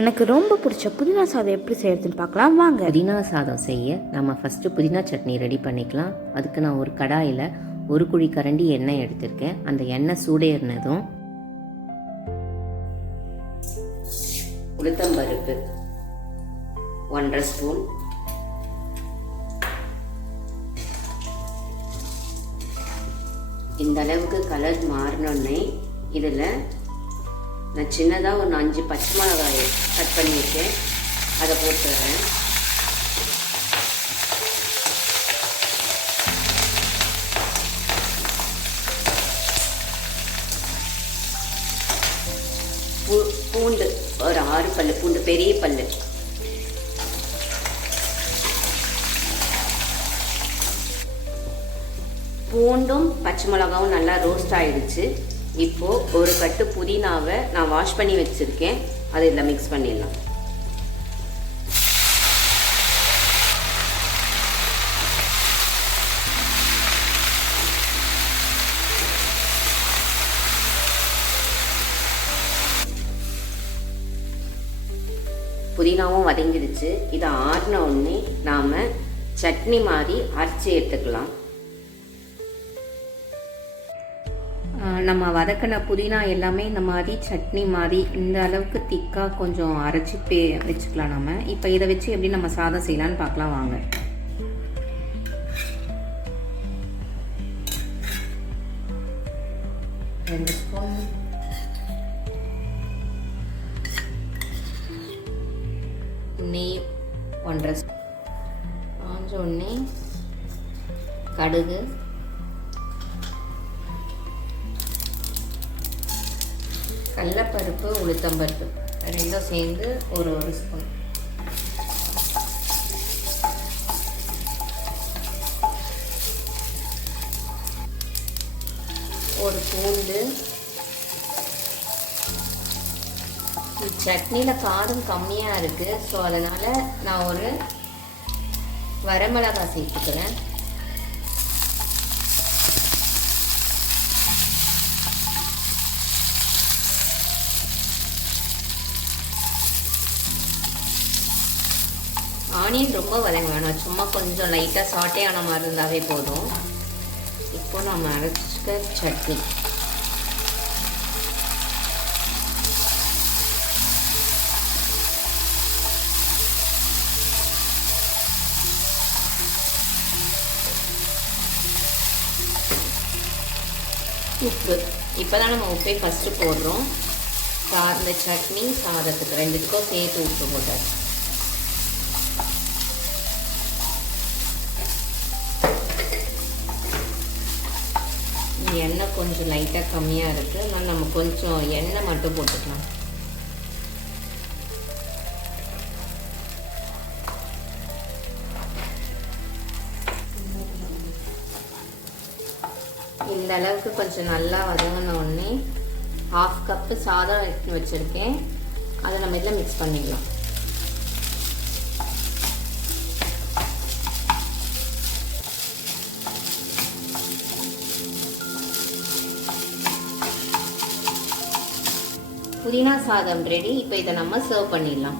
எனக்கு ரொம்ப பிடிச்ச புதினா சாதம் எப்படி செய்யறதுன்னு பார்க்கலாம் வாங்க. புதினா சாதம் செய்ய நம்ம ஃபஸ்ட்டு புதினா சட்னி ரெடி பண்ணிக்கலாம். அதுக்கு நான் ஒரு கடாயில் ஒரு குழி கரண்டி எண்ணெய் எடுத்திருக்கேன். அந்த எண்ணெய் சூடேறினதும் உளுத்தம்பருப்பு 1.5 ஸ்பூன், இந்த அளவுக்கு கலர் மாறினோடனே இதில் நான் சின்னதாக ஒரு 5 பச்சை மிளகாயை கட் பண்ணியிருக்கேன், அதை போட்டுறேன். பூண்டு ஒரு 6 பல்லு பூண்டு, பெரிய பல்லு. பூண்டும் பச்சை மிளகாவும் நல்லா ரோஸ்ட் ஆகிடுச்சு. இப்போது ஒரு கட்டு புதினாவை நான் வாஷ் பண்ணி வச்சுருக்கேன், அதை இதில் மிக்ஸ் பண்ணிடலாம். புதினாவும் வதங்கிடுச்சு. இதை ஆறின உடனே நாம் சட்னி மாதிரி அரைச்சி எடுத்துக்கலாம். நம்ம வதக்கின புதினா எல்லாமே இந்த மாதிரி சட்னி மாதிரி இந்த அளவுக்கு திக்காக கொஞ்சம் அரைச்சி வச்சுக்கலாம். நம்ம இப்போ இதை வச்சு எப்படி நம்ம சாதம் செய்யலான்னு பார்க்கலாம் வாங்க. ரெண்டு ஸ்பூன் நெய், 1.5 ஸ்பூன் காஞ்சோடனே கடுகு, கடலைப்பருப்பு, உளுத்தம்பருப்பு ரெண்டும் சேர்ந்து ஒரு ஸ்பூன், ஒரு பூண்டு. சட்னியில் காரம் கம்மியாக இருக்குது, ஸோ அதனால் நான் ஒரு வரமிளகாய் சேர்த்துக்கிறேன். ஆனியன் ரொம்ப வதங்க வேணாம், சும்மா கொஞ்சம் லைட்டாக சாட்டே ஆன மாதிரி இருந்தாவே போதும். இப்போ நம்ம அரைச்சிக்க சட்னி, உப்பு. இப்போ தான் நம்ம உப்பை ஃபஸ்ட்டு போடுறோம். இந்த சட்னி சாதத்துக்கு ரெண்டுத்துக்கும் சேர்த்து உப்பு போட்டாச்சு. எண்ணெய் கொஞ்சம் லைட்டாக கம்மியாக இருக்குது, அதனால் நம்ம கொஞ்சம் எண்ணெய் மட்டும் போட்டுக்கலாம். இந்த அளவுக்கு கொஞ்சம் நல்லா வதங்கின உடனே 1/2 கப்பு சாதம் எடுத்து வச்சுருக்கேன், அதை நம்ம இதில் மிக்ஸ் பண்ணிக்கலாம். புதினா சாதம் ரெடி. இப்போ இதை நம்ம சர்வ் பண்ணிடலாம்.